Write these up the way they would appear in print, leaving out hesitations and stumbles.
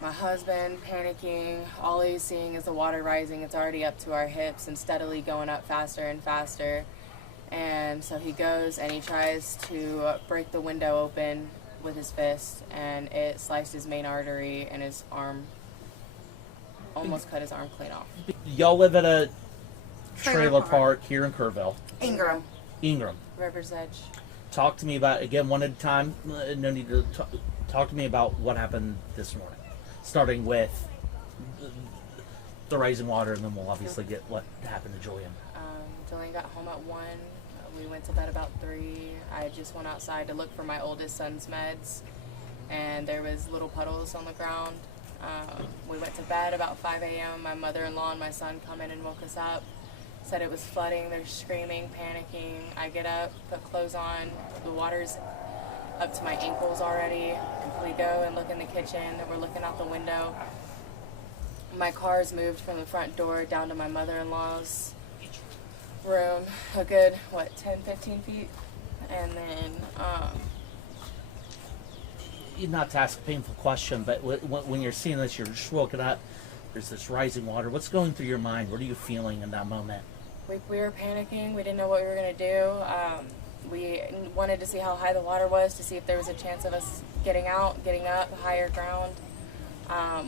My husband panicking, all he's seeing is the water rising. It's already up to our hips and steadily going up faster and faster. And so he goes and he tries to break the window open with his fist, and it sliced his main artery and his arm, almost cut his arm clean off. Y'all live at a trailer park here in Kerrville. Ingram. River's Edge. Talk to me about, again, one at a time. No need to talk to me about what happened this morning. Starting with the rising water, and then we'll obviously get what happened to Julian. Julian got home at 1. We went to bed about 3. I just went outside to look for my oldest son's meds, and there was little puddles on the ground. We went to bed about 5 a.m. My mother-in-law and my son come in and woke us up. Said it was flooding. They're screaming, panicking. I get up, put clothes on. The water's up to my ankles already. We go and look in the kitchen, and we're looking out the window. My car's moved from the front door down to my mother-in-law's room, a good, 10, 15 feet? And then, Not to ask a painful question, but when you're seeing this, you're just woken up, there's this rising water. What's going through your mind? What are you feeling in that moment? we were panicking. We didn't know what we were going to do. We wanted to see how high the water was, to see if there was a chance of us getting up, higher ground.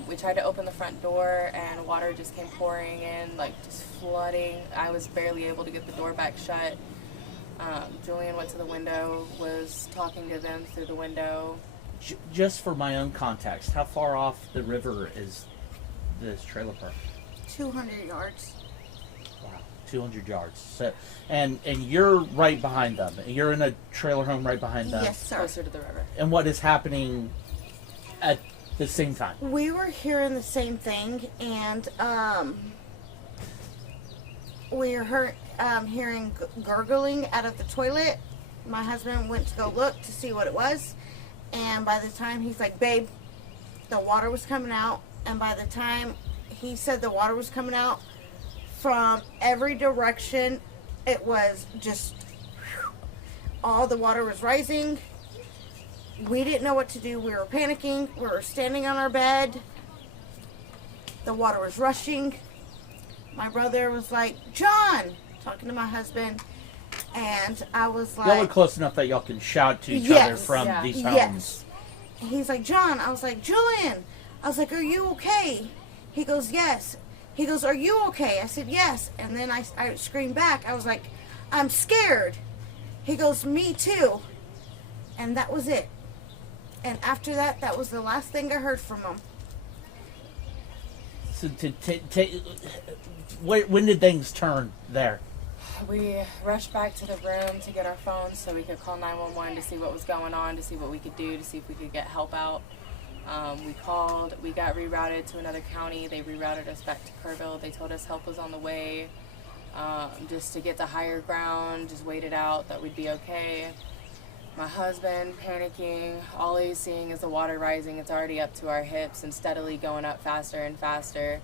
We tried to open the front door, and water just came pouring in, just flooding. I was barely able to get the door back shut. Julian went to the window, was talking to them through the window. Just for my own context, how far off the river is this trailer park? 200 yards. Wow, 200 yards. So, and you're right behind them. You're in a trailer home right behind them. Yes, sir. Closer to the river. And what is happening at the same time? We were hearing the same thing, and we were hearing gurgling out of the toilet. My husband went to go look to see what it was, and by the time he's like, babe, the water was coming out, and by the time he said the water was coming out from every direction, it was just, all the water was rising. We didn't know what to do. We were panicking. We were standing on our bed. The water was rushing. My brother was like, John, talking to my husband. And I was like... Y'all are close enough that y'all can shout to each other from these homes. Yes. He's like, John. I was like, Julian. I was like, are you okay? He goes, yes. He goes, are you okay? I said, yes. And then I screamed back. I was like, I'm scared. He goes, me too. And that was it. And after that, that was the last thing I heard from him. So when did things turn there? We rushed back to the room to get our phones so we could call 911 to see what was going on, to see what we could do, to see if we could get help out. We called. We got rerouted to another county. They rerouted us back to Kerrville. They told us help was on the way, just to get to higher ground, just wait it out, that we'd be okay. My husband panicking, all he's seeing is the water rising. It's already up to our hips and steadily going up faster and faster.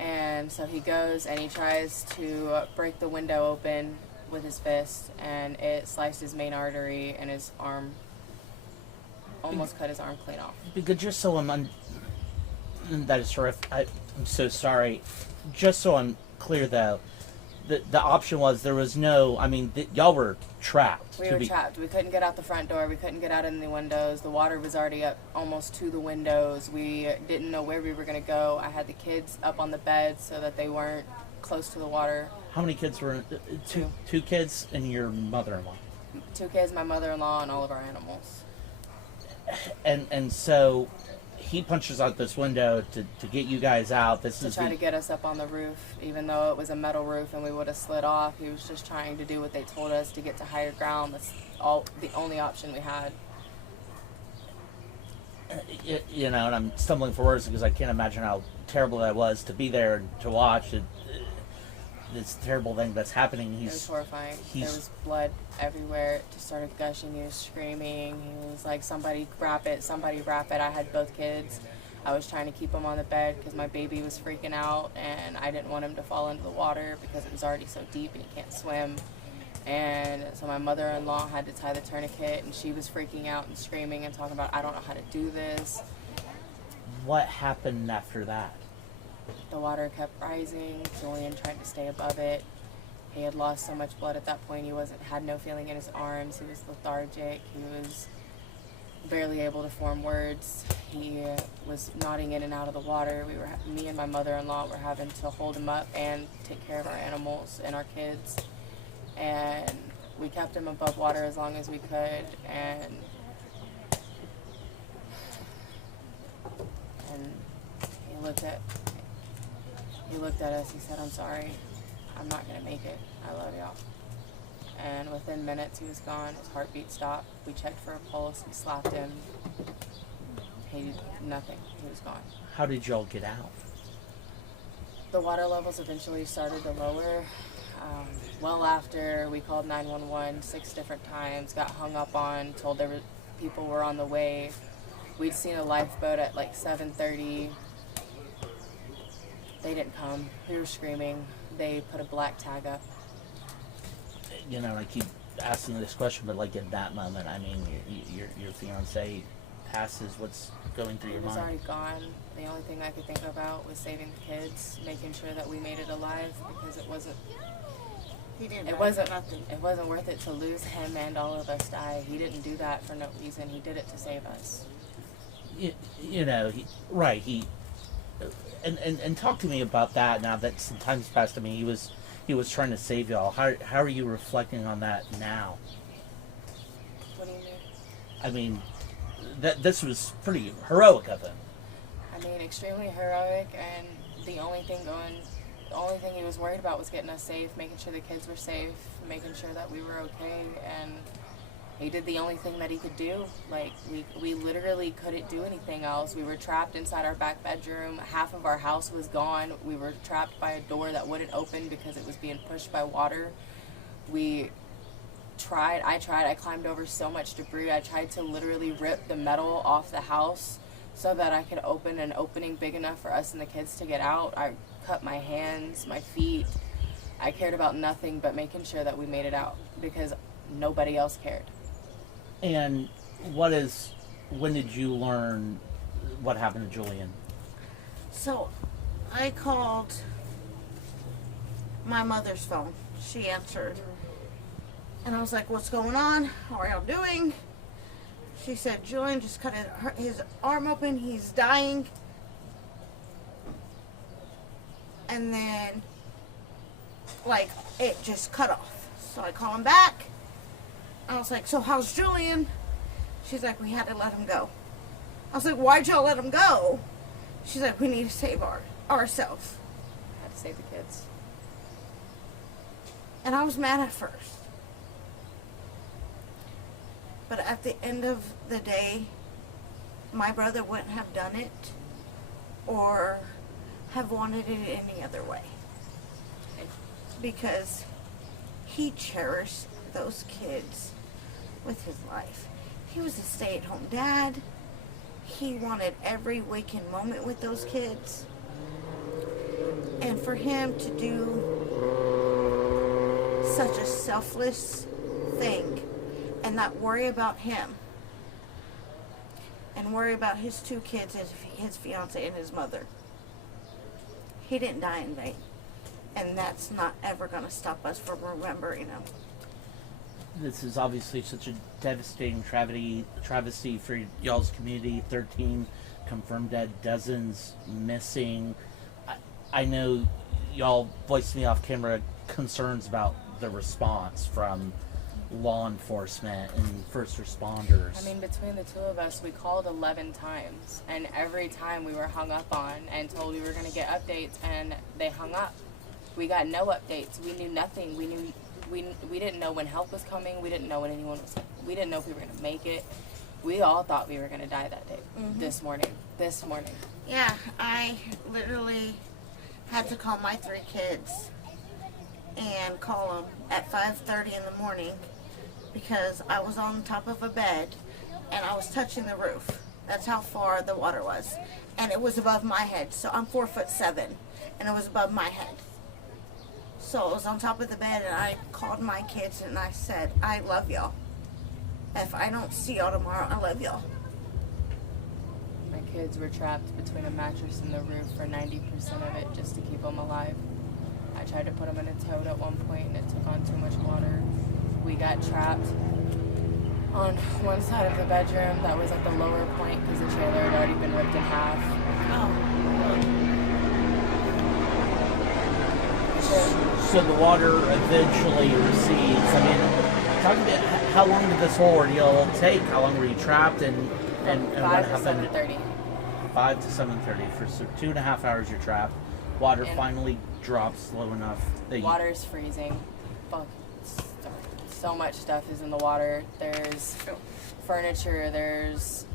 And so he goes and he tries to break the window open with his fist, and it sliced his main artery and his arm, almost cut his arm clean off. Because just so that is horrific. I'm so sorry. Just so I'm clear, though, the option was there was no. I mean, y'all were trapped. We were trapped. We couldn't get out the front door. We couldn't get out in the windows. The water was already up almost to the windows. We didn't know where we were going to go. I had the kids up on the bed so that they weren't close to the water. How many kids were? Two kids and your mother-in-law. 2 kids, my mother-in-law, and all of our animals. And so he punches out this window to get you guys out. This is trying to get us up on the roof, even though it was a metal roof and we would have slid off. He was just trying to do what they told us to get to higher ground. That's the only option we had. You know, and I'm stumbling for words because I can't imagine how terrible that was to be there and to watch this terrible thing that's happening. It was horrifying. There was blood everywhere. It just started gushing. He was screaming. He was like, somebody wrap it, somebody wrap it. I had both kids. I was trying to keep them on the bed because my baby was freaking out, and I didn't want him to fall into the water because it was already so deep and he can't swim. And so my mother-in-law had to tie the tourniquet, and she was freaking out and screaming and talking about, I don't know how to do this. What happened after that? The water kept rising. Julian tried to stay above it. He had lost so much blood at that point. He had no feeling in his arms. He was lethargic. He was barely able to form words. He was nodding in and out of the water. Me and my mother-in-law were having to hold him up and take care of our animals and our kids. And we kept him above water as long as we could. And he looked at us. He said, "I'm sorry. I'm not gonna make it. I love y'all." And within minutes, he was gone. His heartbeat stopped. We checked for a pulse. We slapped him. Nothing. He was gone. How did y'all get out? The water levels eventually started to lower. Well after we called 911 6 different times, got hung up on, told people were on the way. We'd seen a lifeboat at like 7:30. They didn't come. We were screaming. They put a black tag up. You know, I keep asking this question, but like in that moment, I mean, your fiance passes. What's going through your He was mind? already gone. The only thing I could think about was saving the kids, making sure that we made it alive, because it wasn't Nothing. it wasn't worth it to lose him and all of us die. He didn't do that for no reason. He did it to save us. You know, and talk to me about that now that some time's passed. I mean, he was trying to save y'all. How are you reflecting on that now? What do you mean? I mean, this was pretty heroic of him. I mean, extremely heroic, and the only thing he was worried about was getting us safe, making sure the kids were safe, making sure that we were okay, and he did the only thing that he could do. Like, we literally couldn't do anything else. We were trapped inside our back bedroom. Half of our house was gone. We were trapped by a door that wouldn't open because it was being pushed by water. I climbed over so much debris. I tried to literally rip the metal off the house so that I could open an opening big enough for us and the kids to get out. I cut my hands, my feet. I cared about nothing but making sure that we made it out, because nobody else cared. And when did you learn what happened to Julian? So, I called my mother's phone. She answered. And I was like, "What's going on? How are y'all doing?" She said, "Julian just cut his arm open. He's dying." And then, like, it just cut off. So I call him back. I was like, "So how's Julian?" She's like, "We had to let him go." I was like, "Why'd y'all let him go?" She's like, "We need to save ourselves." I had to save the kids. And I was mad at first. But at the end of the day, my brother wouldn't have done it or have wanted it any other way. Because he cherished those kids with his life. He was a stay-at-home dad. He wanted every waking moment with those kids. And for him to do such a selfless thing and not worry about him and worry about his two kids, his fiance and his mother, he didn't die in vain. And that's not ever going to stop us from remembering him. This is obviously such a devastating travesty for y'all's community. 13 confirmed dead, dozens missing. I know y'all voiced me off camera concerns about the response from law enforcement and first responders. I mean, between the two of us, we called 11 times, and every time we were hung up on and told we were going to get updates, and they hung up. We got no updates. We knew nothing. We didn't know when help was coming. We didn't know when we didn't know if we were going to make it. We all thought we were going to die that day. Mm-hmm. This morning. Yeah, I literally had to call my 3 kids and call them at 5:30 in the morning because I was on top of a bed and I was touching the roof. That's how far the water was. And it was above my head. So I'm 4'7" and it was above my head. So I was on top of the bed and I called my kids and I said, "I love y'all. If I don't see y'all tomorrow, I love y'all." My kids were trapped between a mattress and the roof for 90% of it just to keep them alive. I tried to put them in a tote at one point and it took on too much water. We got trapped on one side of the bedroom that was at the lower point because the trailer had already been ripped in half. So the water eventually recedes. I mean, talk about how long did this whole ordeal take? How long were you trapped, and what 5 to happened? 7:30. 5 to 7:30 for 2.5 hours. You're trapped. Water And finally drops low enough that you. Water is freezing. Fuck. So much stuff is in the water. There's furniture. There's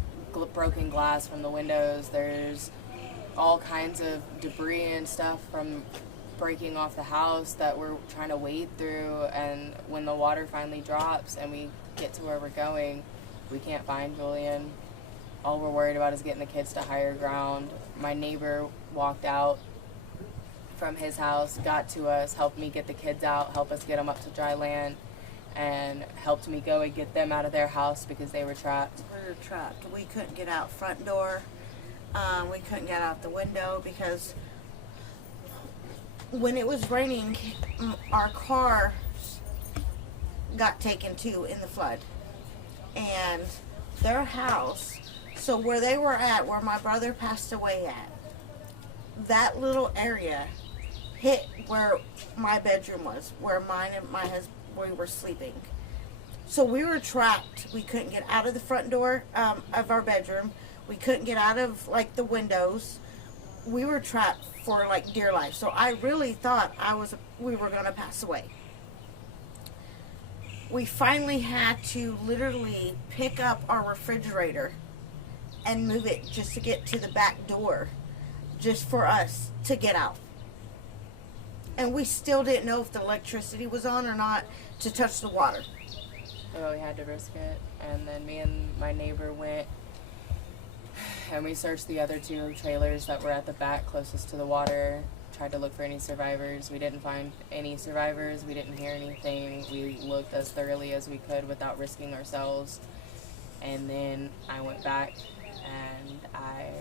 broken glass from the windows. There's all kinds of debris and stuff from breaking off the house that we're trying to wade through. And when the water finally drops and we get to where we're going, we can't find Julian. All we're worried about is getting the kids to higher ground. My neighbor walked out from his house, got to us, helped me get the kids out, helped us get them up to dry land, and helped me go and get them out of their house because they were trapped. We were trapped. We couldn't get out front door. We couldn't get out the window because when it was raining, our car got taken too in the flood. And their house, so where they were at, where my brother passed away at, that little area hit where my bedroom was, where mine and my husband, we were sleeping. So we were trapped. We couldn't get out of the front door of our bedroom. We couldn't get out of like the windows. We were trapped for like dear life. So I really thought we were gonna pass away. We finally had to literally pick up our refrigerator and move it just to get to the back door, just for us to get out. And we still didn't know if the electricity was on or not to touch the water. So we had to risk it. And then me and my neighbor went and we searched the other 2 trailers that were at the back closest to the water, tried to look for any survivors. We didn't find any survivors. We didn't hear anything. We looked as thoroughly as we could without risking ourselves. And then I went back and I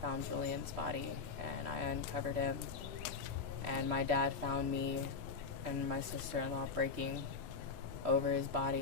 found Julian's body and I uncovered him. And my dad found me and my sister-in-law breaking over his body